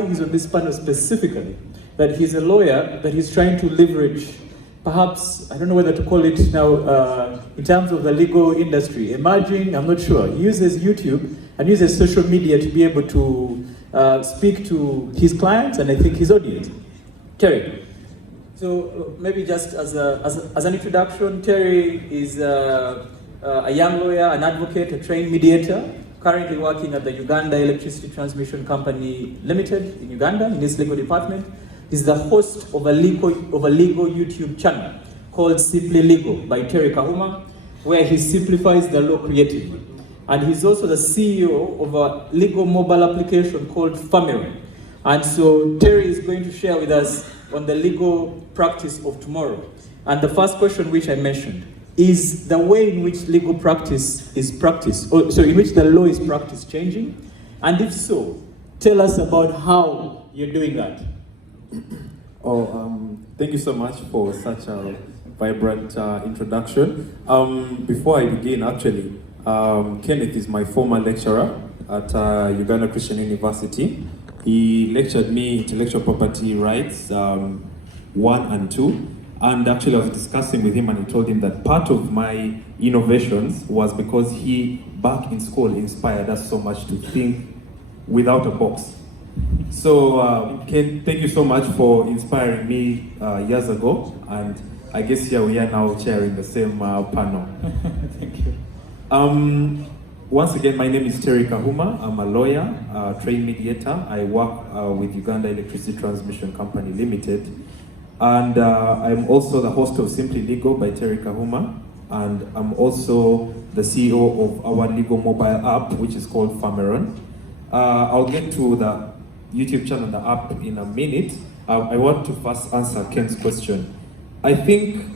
why he's on this panel specifically, that he's a lawyer that he's trying to leverage, perhaps, I don't know whether to call it now, in terms of the legal industry, emerging, I'm not sure. He uses YouTube and uses social media to be able to speak to his clients and I think his audience. Terry. So maybe just as an introduction, Terry is a young lawyer, an advocate, a trained mediator, currently working at the Uganda Electricity Transmission Company Limited in Uganda, in its legal department. He's the host of a legal YouTube channel called Simply Legal by Terry Kahuma, where he simplifies the law creatively. And he's also the CEO of a legal mobile application called Firmeron. And so Terry is going to share with us on the legal practice of tomorrow. And the first question which I mentioned is the way in which legal practice is practiced, in which the law is practiced changing? And if so, tell us about how you're doing that. Thank you so much for such a vibrant introduction. Before I begin, actually, Kenneth is my former lecturer at Uganda Christian University. He lectured me intellectual property rights 1 and 2. And actually I was discussing with him and he told him that part of my innovations was because he, back in school, inspired us so much to think without a box. So Ken, thank you so much for inspiring me years ago. And I guess here we are now chairing the same panel. Thank you. Once again, my name is Terry Kahuma. I'm a lawyer, trained mediator. I work with Uganda Electricity Transmission Company Limited. And I'm also the host of Simply Legal by Terry Kahuma. And I'm also the CEO of our legal mobile app, which is called Firmeron. I'll get to the YouTube channel and the app in a minute. I want to first answer Ken's question. I think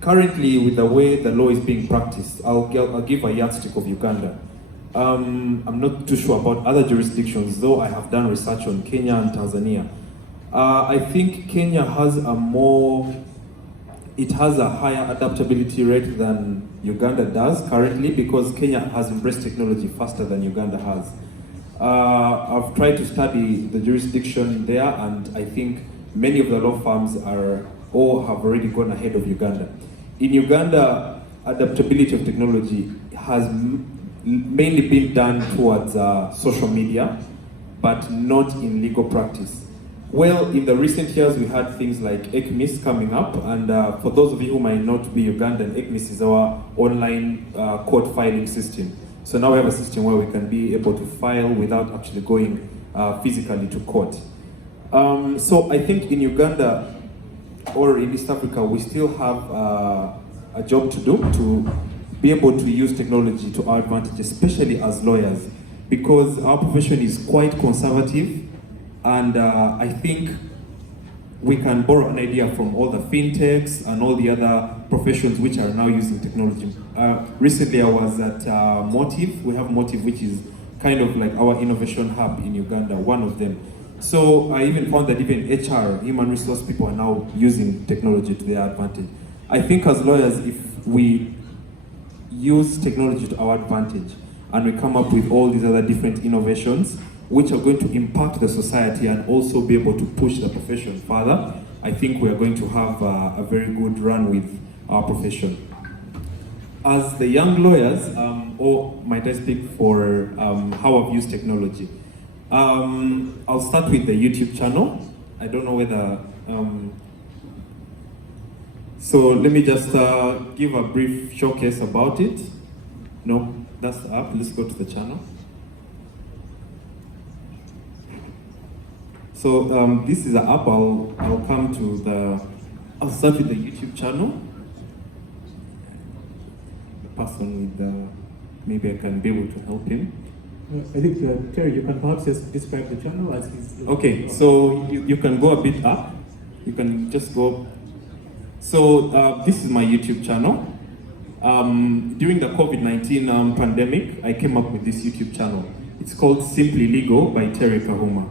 currently, with the way the law is being practiced, I'll give a yardstick of Uganda. I'm not too sure about other jurisdictions, though I have done research on Kenya and Tanzania. I think Kenya has a higher adaptability rate than Uganda does currently, because Kenya has embraced technology faster than Uganda has. I've tried to study the jurisdiction there, and I think many of the law firms have already gone ahead of Uganda. In Uganda, adaptability of technology has mainly been done towards social media, but not in legal practice. Well, in the recent years, we had things like ECMIS coming up, and for those of you who might not be Ugandan, ECMIS is our online court filing system. So now we have a system where we can be able to file without actually going physically to court. So I think in Uganda, or in East Africa, we still have a job to do to be able to use technology to our advantage, especially as lawyers, because our profession is quite conservative, and I think we can borrow an idea from all the fintechs and all the other professions which are now using technology. Recently I was at Motive. We have Motive, which is kind of like our innovation hub in Uganda, one of them. So I even found that even HR, human resource people, are now using technology to their advantage. I think as lawyers, if we use technology to our advantage and we come up with all these other different innovations which are going to impact the society and also be able to push the profession further, I think we are going to have a very good run with our profession. As the young lawyers, or might I speak for how I've used technology? I'll start with the YouTube channel. I don't know whether... so let me just give a brief showcase about it. No, that's the app. Let's go to the channel. So this is an app. I'll come to the... I'll start with the YouTube channel. The person with the... Maybe I can be able to help him. I think, Terry, you can perhaps just describe the channel as he's... Okay, so you can go a bit up. You can just go... So this is my YouTube channel. During the COVID-19 pandemic, I came up with this YouTube channel. It's called Simply Legal by Terry Kahuma.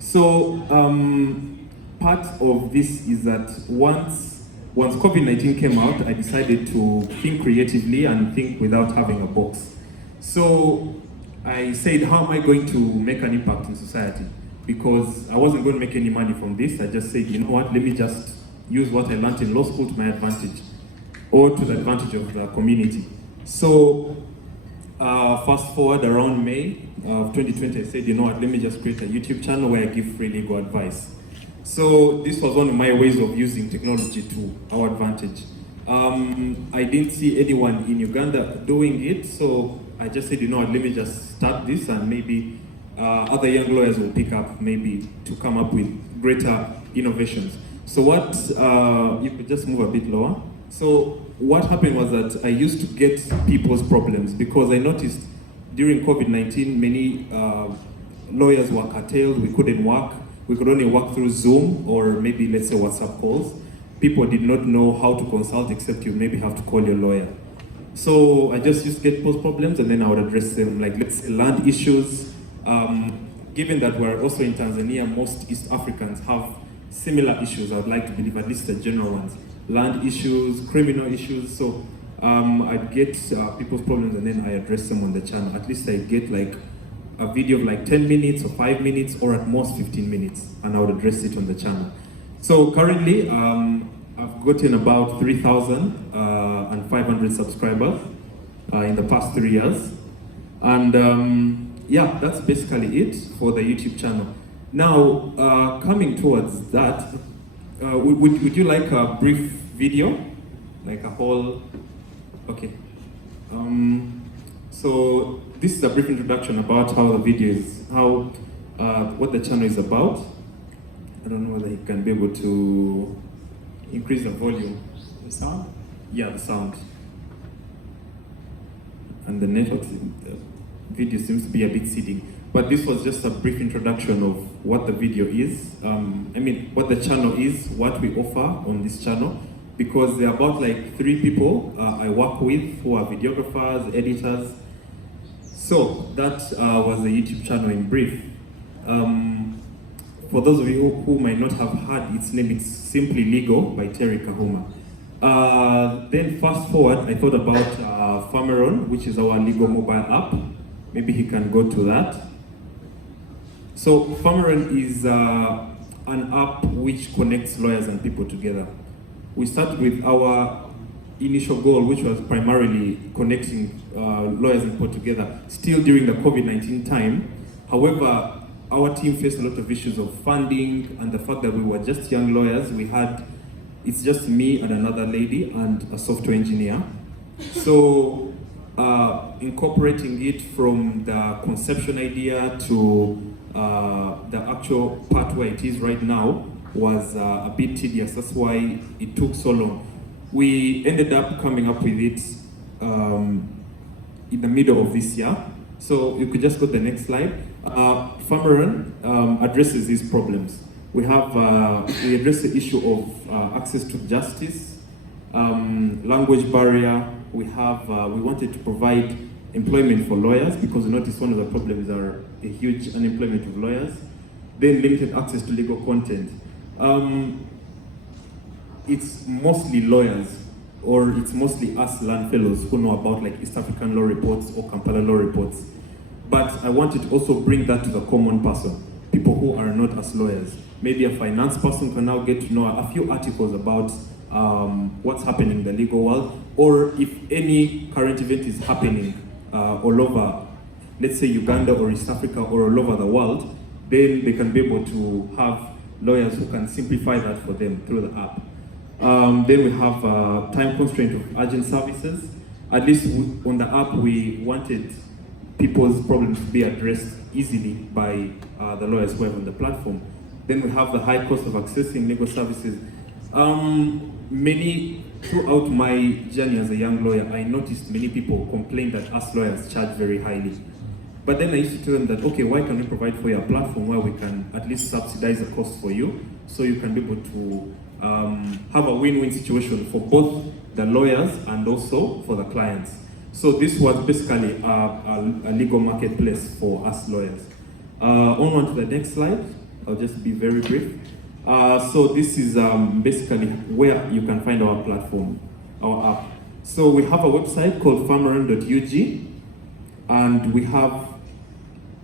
So part of this is that once COVID-19 came out, I decided to think creatively and think without having a box. So I said, how am I going to make an impact in society? because I wasn't going to make any money from this. I just said, you know what, let me just use what I learned in law school to my advantage, or to the advantage of the community. So fast forward around May of 2020, I said, you know what, let me just create a YouTube channel where I give free legal advice. So this was one of my ways of using technology to our advantage. I didn't see anyone in Uganda doing it, so I just said, you know what, let me just start this, and maybe other young lawyers will pick up, maybe to come up with greater innovations. So what, you could just move a bit lower. So what happened was that I used to get people's problems, because I noticed during COVID-19, many lawyers were curtailed. We couldn't work. We could only work through Zoom, or maybe, let's say, WhatsApp calls. People did not know how to consult, except you maybe have to call your lawyer. So I just used to get people's problems, and then I would address them, like, let's say, land issues. Given that we're also in Tanzania, most East Africans have similar issues, I would like to believe, at least the general ones. Land issues, criminal issues. So I'd get people's problems, and then I address them on the channel. At least I get like a video of like 10 minutes or 5 minutes, or at most 15 minutes, and I would address it on the channel. So currently, I've gotten about 3,500 subscribers in the past 3 years. And yeah, that's basically it for the YouTube channel. Now, coming towards that, would you like a brief video? Like a whole, okay. So this is a brief introduction about how the video is, what the channel is about. I don't know whether you can be able to increase the volume. The sound? Yeah, the sound. And the network, the video seems to be a bit seeding. But this was just a brief introduction of what the video is. What the channel is, what we offer on this channel. Because there are about like 3 people I work with who are videographers, editors. So that was the YouTube channel in brief. For those of you who might not have heard its name, it's Simply Legal by Terry Kahuma. Then fast forward, I thought about Firmeron, which is our legal mobile app. Maybe he can go to that. So Firmeron is an app which connects lawyers and people together. We started with our initial goal, which was primarily connecting lawyers and people together, still during the COVID-19 time. However, our team faced a lot of issues of funding, and the fact that we were just young lawyers. It's just me and another lady and a software engineer. So incorporating it from the conception idea to the actual part where it is right now was a bit tedious. That's why it took so long. We ended up coming up with it in the middle of this year. So you could just go to the next slide. Firmeron addresses these problems. We address the issue of access to justice, language barrier. We wanted to provide employment for lawyers, because we noticed one of the problems are a huge unemployment of lawyers. Then limited access to legal content. It's mostly lawyers, or it's mostly us land fellows who know about like East African law reports or Kampala law reports. But I wanted to also bring that to the common person, people who are not as lawyers. Maybe a finance person can now get to know a few articles about what's happening in the legal world, or if any current event is happening all over, let's say Uganda or East Africa or all over the world, then they can be able to have lawyers who can simplify that for them through the app. Then we have time constraint of urgent services. At least on the app, we wanted people's problems to be addressed easily by the lawyers who are on the platform. Then we have the high cost of accessing legal services. Throughout my journey as a young lawyer, I noticed many people complain that us lawyers charge very highly. But then I used to tell them that, okay, why can we provide for you a platform where we can at least subsidize the cost for you, so you can be able to have a win-win situation for both the lawyers and also for the clients. So this was basically a legal marketplace for us lawyers. On to the next slide. I'll just be very brief. So this is basically where you can find our platform, our app. So we have a website called firmeron.ug, and we have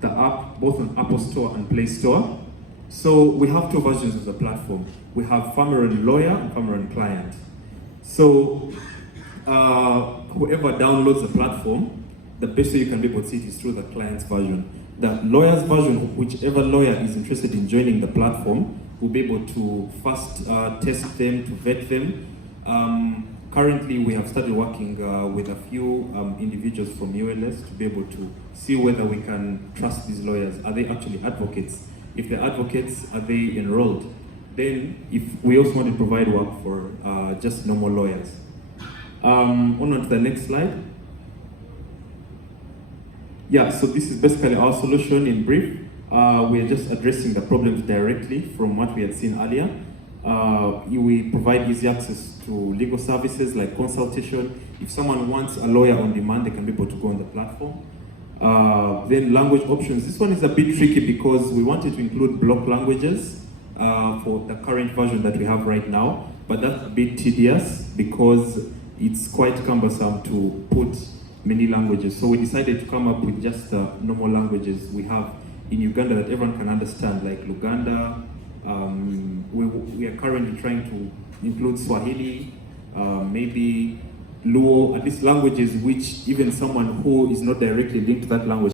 the app both on Apple Store and Play Store. So we have two versions of the platform. We have Firmeron Lawyer and Firmeron Client. So whoever downloads the platform, the best way you can be able to see it is through the client's version. The lawyer's version, whichever lawyer is interested in joining the platform, will be able to first test them, to vet them. Currently, we have started working with a few individuals from EALS to be able to see whether we can trust these lawyers. Are they actually advocates? If they're advocates, are they enrolled? Then, if we also want to provide work for just normal lawyers. On to the next slide. Yeah, so this is basically our solution in brief. We are just addressing the problems directly from what we had seen earlier. We provide easy access to legal services like consultation. If someone wants a lawyer on demand, they can be able to go on the platform. Then language options. This one is a bit tricky because we wanted to include block languages for the current version that we have right now, but that's a bit tedious because it's quite cumbersome to put many languages. So we decided to come up with just the normal languages we have in Uganda that everyone can understand, like Luganda. We are currently trying to include Swahili, maybe Luo, at least languages which even someone who is not directly linked to that language